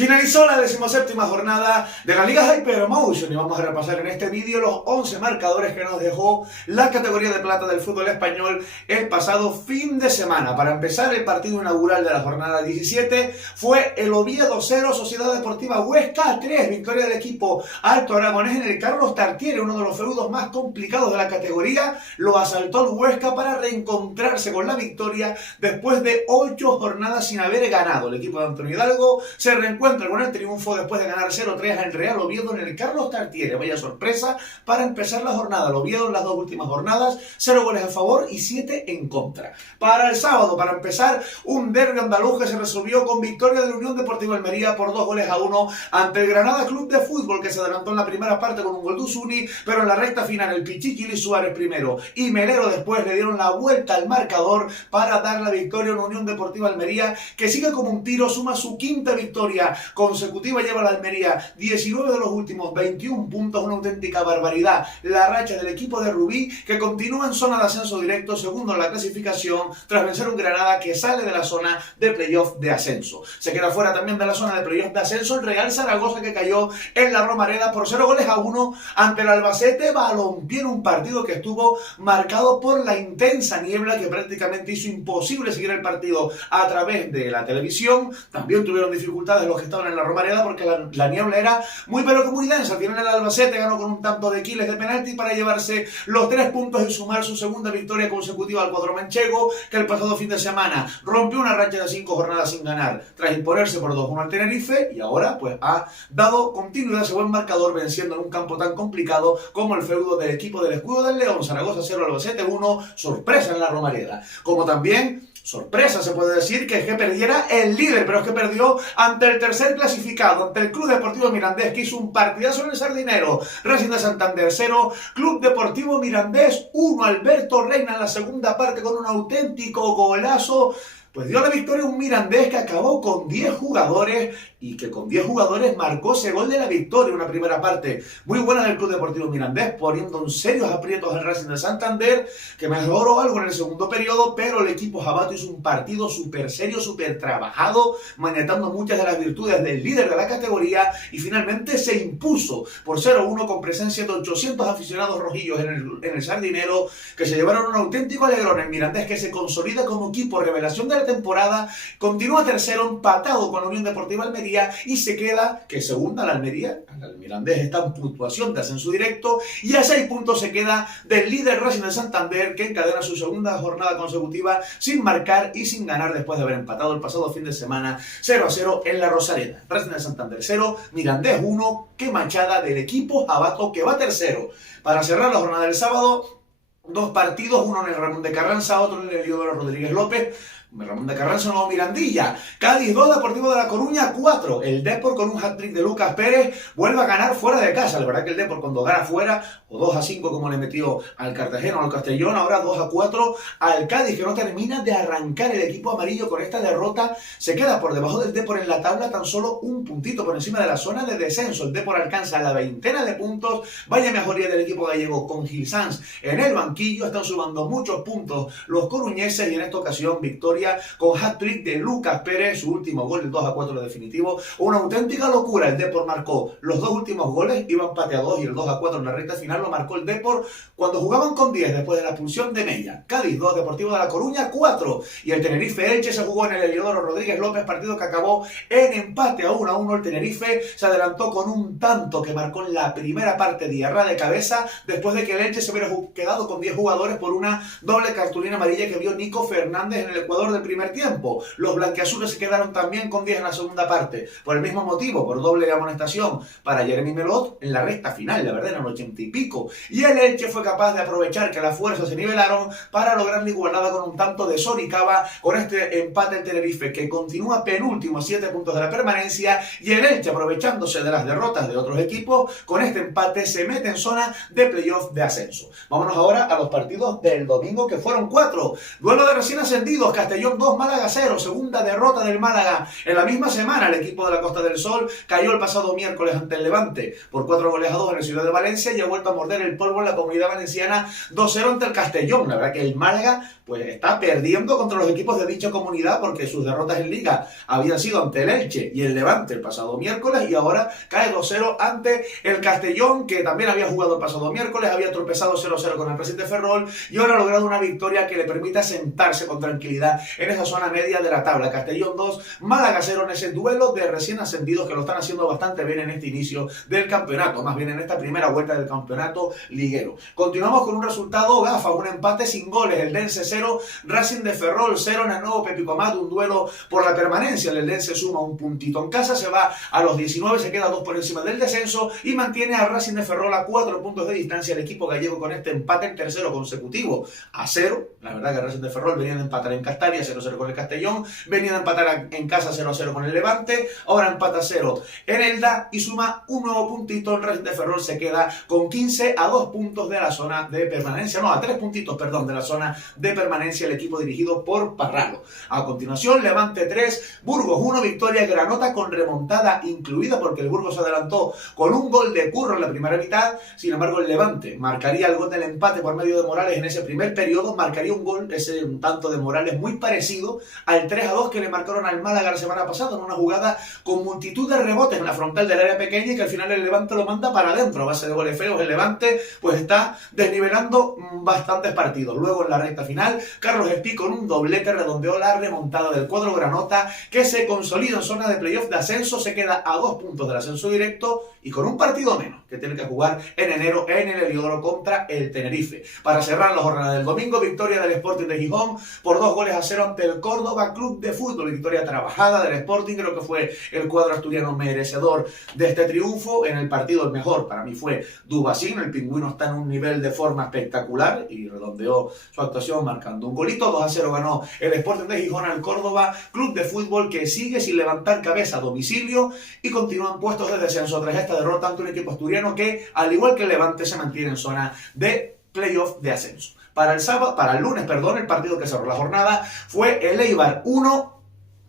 Finalizó la 17ª jornada de la Liga Hypermotion y vamos a repasar en este vídeo los 11 marcadores que nos dejó la categoría de plata del fútbol español el pasado fin de semana. Para empezar, el partido inaugural de la jornada 17 fue el Oviedo 0, Sociedad Deportiva Huesca 3, victoria del equipo Alto Aragonés en el Carlos Tartiere, uno de los feudos más complicados de la categoría. Lo asaltó el Huesca para reencontrarse con la victoria después de 8 jornadas sin haber ganado. El equipo de Antonio Hidalgo se reencuentra con el triunfo después de ganar 0-3 al Real Oviedo en el Carlos Tartiere. Vaya sorpresa para empezar la jornada. El Oviedo en las dos últimas jornadas, 0 goles a favor y 7 en contra. Para el sábado, para empezar, un derbi andaluz que se resolvió con victoria de la Unión Deportiva Almería por 2-1 ante el Granada Club de Fútbol, que se adelantó en la primera parte con un gol de Usuni, pero en la recta final el Pichiquili Suárez primero y Melero después le dieron la vuelta al marcador para dar la victoria a una Unión Deportiva Almería que sigue como un tiro, suma su quinta victoria consecutiva, lleva a la Almería 19 de los últimos 21 puntos, una auténtica barbaridad. La racha del equipo de Rubí, que continúa en zona de ascenso directo, segundo en la clasificación, tras vencer un Granada que sale de la zona de playoff de ascenso. Se queda fuera también de la zona de playoff de ascenso el Real Zaragoza, que cayó en la Romareda por 0-1 ante el Albacete Balompié, en un partido que estuvo marcado por la intensa niebla que prácticamente hizo imposible seguir el partido a través de la televisión. También tuvieron dificultades los que estaban en la Romareda porque la niebla era muy pero que muy densa. Al final el Albacete ganó con un tanto de Quiles de penalti para llevarse los 3 puntos y sumar su segunda victoria consecutiva al cuadro manchego, que el pasado fin de semana rompió una racha de 5 jornadas sin ganar tras imponerse por 2-1 al Tenerife, y ahora pues ha dado continuidad a ese buen marcador, venciendo en un campo tan complicado como el feudo del equipo del Escudo del León. Zaragoza 0, Albacete 1, sorpresa en la Romareda. Como también sorpresa se puede decir que perdiera el líder, pero es que perdió ante el tercer clasificado, ante el Club Deportivo Mirandés, que hizo un partidazo en el Sardinero. Racing de Santander 0, Club Deportivo Mirandés 1, Alberto Reina en la segunda parte con un auténtico golazo. Pues dio la victoria a un Mirandés que acabó con 10 jugadores y que con 10 jugadores marcó ese gol de la victoria. Una primera parte muy buena del Club Deportivo Mirandés, poniendo en serios aprietos al Racing de Santander, que mejoró algo en el segundo periodo, pero el equipo jabato hizo un partido súper serio, súper trabajado, maniatando muchas de las virtudes del líder de la categoría, y finalmente se impuso por 0-1 con presencia de 800 aficionados rojillos en el Sardinero, que se llevaron un auténtico alegrón. El Mirandés, que se consolida como equipo revelación de la temporada, continúa tercero empatado con la Unión Deportiva Almería y se queda que segunda la Almería. El Mirandés está en puntuación de ascenso directo y a 6 puntos se queda del líder Racing de Santander, que encadena su segunda jornada consecutiva sin marcar y sin ganar después de haber empatado el pasado fin de semana 0-0 en la Rosaleda. Racing de Santander 0, Mirandés 1, que machada del equipo jabato, que va tercero. Para cerrar la jornada del sábado, 2 partidos, uno en el Ramón de Carranza, otro en el Eliodoro Rodríguez López. Ramón de Carranza, Nuevo Mirandilla. Cádiz 2, Deportivo de La Coruña 4. El Depor, con un hat-trick de Lucas Pérez, vuelve a ganar fuera de casa. La verdad que el Depor, cuando gana fuera, o 2-5 como le metió al Cartagena o al Castellón, ahora 2-4 al Cádiz, que no termina de arrancar. El equipo amarillo con esta derrota se queda por debajo del Depor en la tabla, tan solo un puntito por encima de la zona de descenso. El Depor alcanza la 20 de puntos. Vaya mejoría del equipo gallego con Gil Sanz en el banquillo. Están sumando muchos puntos los coruñeses, y en esta ocasión victoria con hat-trick de Lucas Pérez, su último gol, el 2-4 definitivo. Una auténtica locura. El Depor marcó los 2 últimos goles, iba empate a 2, y el 2-4 en la recta final lo marcó el Depor cuando jugaban con 10 después de la expulsión de Mella. Cádiz 2, Deportivo de La Coruña 4, y el Tenerife Elche se jugó en el Eliodoro Rodríguez López, partido que acabó en empate a 1-1. El Tenerife se adelantó con un tanto que marcó en la primera parte Diarra de cabeza, después de que el Elche se hubiera quedado con 10 jugadores por una doble cartulina amarilla que vio Nico Fernández en el Ecuador del primer tiempo. Los blanquiazules se quedaron también con 10 en la segunda parte, por el mismo motivo, por doble amonestación para Jeremy Melot en la recta final, la verdad, en el 80 y pico. Y el Elche fue capaz de aprovechar que las fuerzas se nivelaron para lograr la igualada con un tanto de Soricaba. Con este empate el Tenerife, que continúa penúltimo a 7 puntos de la permanencia, y el Elche, aprovechándose de las derrotas de otros equipos, con este empate se mete en zona de playoff de ascenso. Vámonos ahora a los partidos del domingo, que fueron 4. Duelo de recién ascendidos. Castellón Castellón 2, Málaga 0, segunda derrota del Málaga. En la misma semana el equipo de la Costa del Sol cayó el pasado miércoles ante el Levante por 4-2 en el Ciudad de Valencia y ha vuelto a morder el polvo en la Comunidad Valenciana 2-0 ante el Castellón. La verdad que el Málaga pues está perdiendo contra los equipos de dicha comunidad porque sus derrotas en Liga habían sido ante el Elche y el Levante el pasado miércoles y ahora cae 2-0 ante el Castellón, que también había jugado el pasado miércoles, había tropezado 0-0 con el Racing de Ferrol y ahora ha logrado una victoria que le permita sentarse con tranquilidad en esa zona media de la tabla. Castellón 2, Málaga 0 en ese duelo de recién ascendidos que lo están haciendo bastante bien en este inicio del campeonato, más bien en esta primera vuelta del campeonato liguero. Continuamos con un resultado gafa, un empate sin goles, el Dense 0, Racing de Ferrol 0 en el nuevo Pepicomat, un duelo por la permanencia. El Dense suma un puntito en casa, se va a los 19, se queda 2 por encima del descenso y mantiene al Racing de Ferrol a 4 puntos de distancia. El equipo gallego con este empate en tercero consecutivo a 0. La verdad que el Racing de Ferrol venía de empatar en Castalia 0-0 con el Castellón, venía de empatar en casa 0-0 con el Levante, ahora empata 0 en Elda y suma un nuevo puntito. El Racing de Ferrol se queda con 15 a 2 puntos de la zona de permanencia, no, a 3 puntitos, perdón, de la zona de permanencia el equipo dirigido por Parralo. A continuación, Levante 3, Burgos 1, victoria Granota con remontada incluida porque el Burgos se adelantó con un gol de Curro en la primera mitad. Sin embargo, el Levante marcaría el gol del empate por medio de Morales en ese primer periodo, marcaría un gol, ese un tanto de Morales muy parecido al 3-2 que le marcaron al Málaga la semana pasada en una jugada con multitud de rebotes en la frontal del área pequeña y que al final el Levante lo manda para adentro a base de goles feos. El Levante pues está desnivelando bastantes partidos. Luego en la recta final, Carlos Espí con un doblete redondeó la remontada del cuadro granota que se consolida en zona de playoff de ascenso, se queda a 2 puntos del ascenso directo y con un partido menos que tiene que jugar en enero en el Heliodoro contra el Tenerife. Para cerrar la jornada del domingo, victoria del Sporting de Gijón por 2-0 ante el Córdoba Club de Fútbol. Victoria trabajada del Sporting, creo que fue el cuadro asturiano merecedor de este triunfo. En el partido el mejor para mí fue Dubasín, el pingüino está en un nivel de forma espectacular y redondeó su actuación marcando un golito. 2-0 ganó el Sporting de Gijón al Córdoba Club de Fútbol, que sigue sin levantar cabeza a domicilio y continúan puestos de descenso tras esta derrota ante un equipo asturiano que, al igual que el Levante, se mantiene en zona de playoff de ascenso. Para el lunes, el partido que cerró la jornada fue el Eibar 1,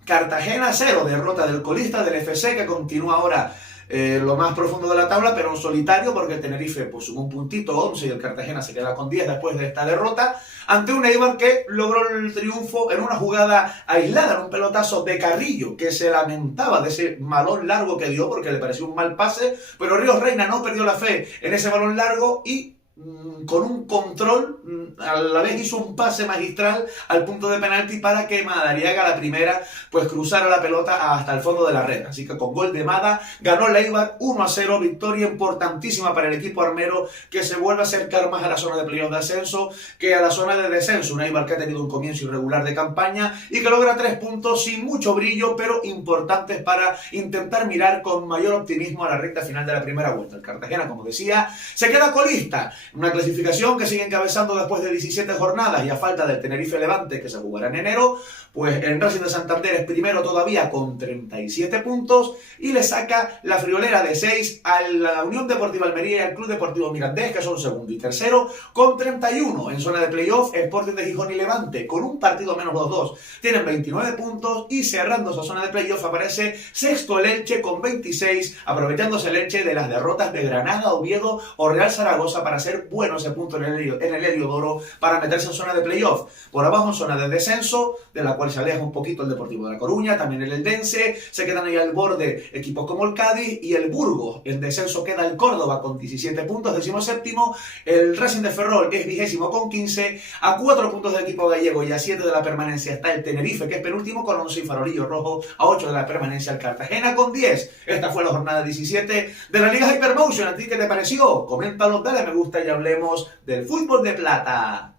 Cartagena 0, derrota del colista del FC que continúa ahora lo más profundo de la tabla, pero en solitario porque el Tenerife pues, sumó un puntito, 11, y el Cartagena se queda con 10 después de esta derrota ante un Eibar que logró el triunfo en una jugada aislada, en un pelotazo de Carrillo, que se lamentaba de ese balón largo que dio porque le pareció un mal pase, pero Ríos Reina no perdió la fe en ese balón largo y con un control, a la vez hizo un pase magistral al punto de penalti para que Madariaga, la primera, pues cruzara la pelota hasta el fondo de la red. Así que con gol de Mada ganó el Eibar 1-0, victoria importantísima para el equipo armero que se vuelve a acercar más a la zona de playoff de ascenso que a la zona de descenso. Un Eibar que ha tenido un comienzo irregular de campaña y que logra 3 puntos sin mucho brillo, pero importantes para intentar mirar con mayor optimismo a la recta final de la primera vuelta. El Cartagena, como decía, se queda colista. Una clasificación que sigue encabezando después de 17 jornadas y a falta del Tenerife Levante que se jugará en enero, pues el Racing de Santander es primero todavía con 37 puntos y le saca la friolera de 6 a la Unión Deportiva Almería y al Club Deportivo Mirandés, que son segundo y tercero con 31. En zona de playoff, Sporting de Gijón y Levante con un partido menos los dos tienen 29 puntos y cerrando esa zona de playoff aparece sexto el Elche con 26, aprovechándose el Elche de las derrotas de Granada, Oviedo o Real Zaragoza para hacer bueno ese punto en el Heliodoro para meterse en zona de playoff. Por abajo en zona de descenso, de la cual se aleja un poquito el Deportivo de La Coruña, también el Eldense, se quedan ahí al borde equipos como el Cádiz y el Burgos. En descenso queda el Córdoba con 17 puntos, 17º, el Racing de Ferrol es 20º con 15, a 4 puntos del equipo gallego y a 7 de la permanencia está el Tenerife, que es penúltimo con 11 y Farolillo Rojo, a 8 de la permanencia el Cartagena con 10. Esta fue la jornada 17 de la Liga Hypermotion. ¿A ti qué te pareció? Coméntalo, dale me gusta y hablemos del fútbol de plata.